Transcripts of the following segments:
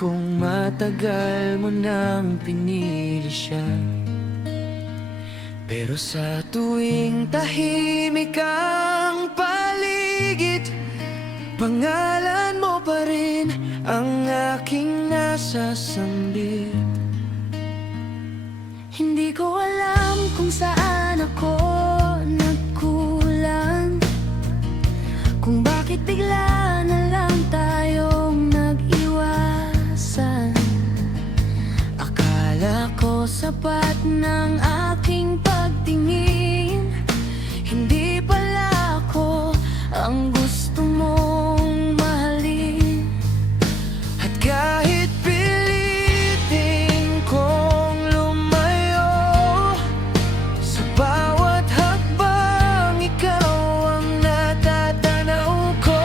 Kung matagal mo nang pinili siya, pero sa tuwing tahimik ang paligid, pangalan mo pa rin ang aking nasasambit. Hindi ko alam kung saan ako nagkulang, kung bakit bigla na lang tayong nag-iwasan. Akala ko sapat ng aking pagtingin, hindi pala ako ang gusto mong mahalin. At kahit pilitin kong lumayo, sa bawat hakbang ikaw ang natatanaw ko.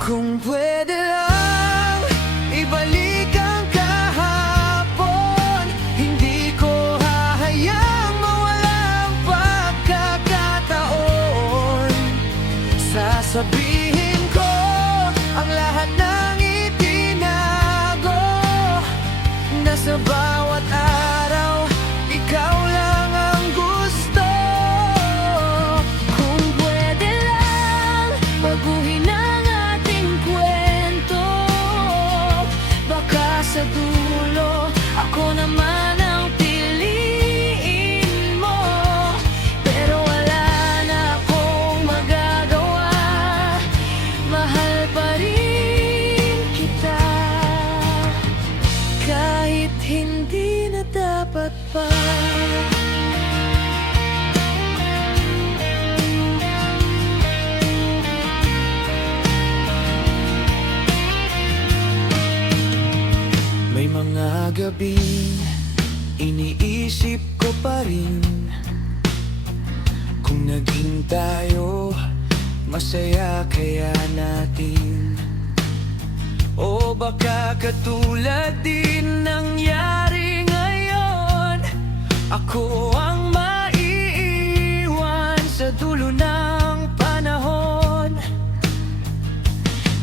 Kung pwede lang ibalik ang kahapon, hindi ko hahayang mawala ang pagkakataon. Sasabihin ko ang lahat ng itinago, na sa bawat araw ikaw lang ang gusto. Kung pwede lang baguhin ang ating kwento, baka sa dulo ako naman ang piliin mo. Pero wala na akong magagawa, mahal pa rin kita, kahit hindi na dapat pa. May mga gabing iniisip ko pa rin kung naging tayo, masaya kaya natin. O baka katulad din nangyari ngayon, ako ang maiiwan sa dulo ng panahon.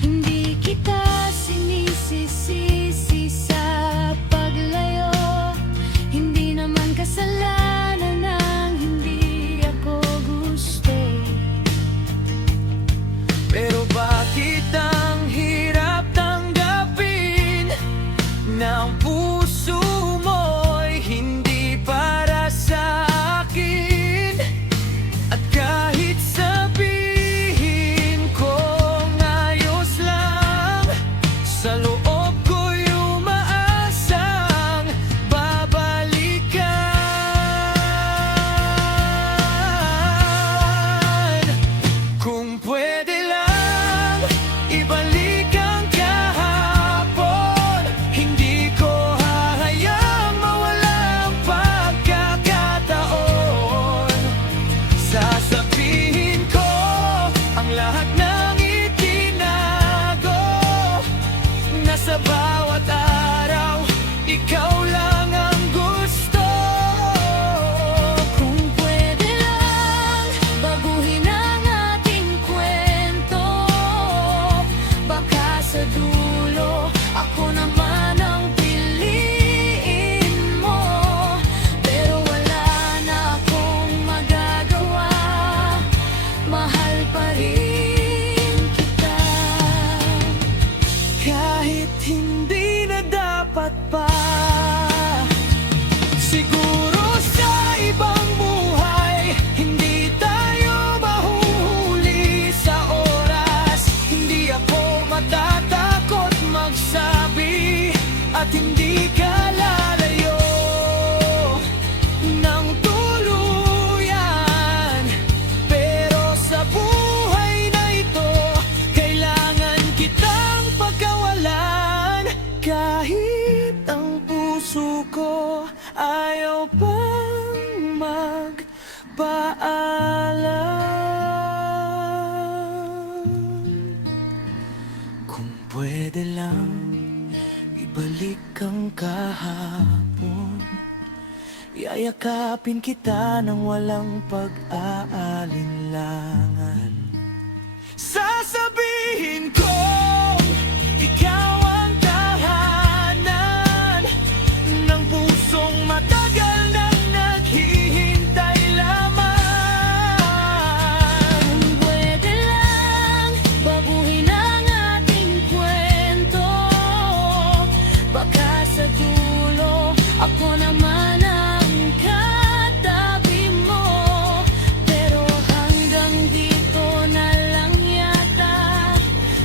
Hindi kita sinisisi sa paglayo, hindi naman kasalanan ng hindi ako gusto. Pero bakit ang hirap tanggapin na ang puso mo'y hindi para sa akin? At kahit sabihin kong ayos lang, sa loob ko'y umaasang babalikan. Kung pwede lang ibalik ang kahapon, hindi ko hahayang mawala ang pagkakataon. Sasabihin ko ang lahat ng itinago, na sa bawat araw ikaw lang ang gusto. Kung pwede lang baguhin ang ating kwento, baka sa dulo ako naman ang piliin mo. Pero wala na akong magagawa, mahal pa rin kita, Kahit hindi na dapat pa. Siguro sa ibang buhay, hindi tayo mahuhuli sa oras. Hindi ako matatakot magsabi at hindi ka lalayo ng tuluyan. Pero sa buhay na ito, kailangan kitang pagkawalan. Kahit ang puso ko ayaw pang magpaalam. Kung pwede lang ibalik ang kahapon, yayakapin kita ng walang pag-aalinlangan. sasabihin ko, ikaw ang tahanan ng pusong matagal nang naghihintay lamang. Pwede lang baguhin ang ating kwento. Baka sa dulo ako naman ang katabi mo. Pero hanggang dito na lang yata,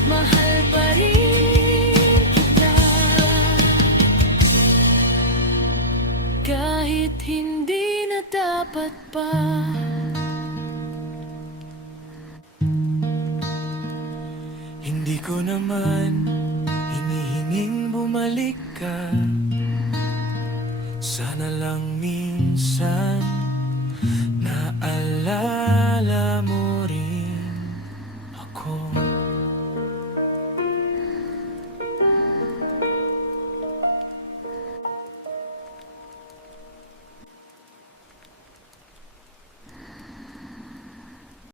mahal pa rin kita. Kahit hindi na dapat pa. Hindi ko naman hinihinging bumalik ka. Sana lang minsan naalala mo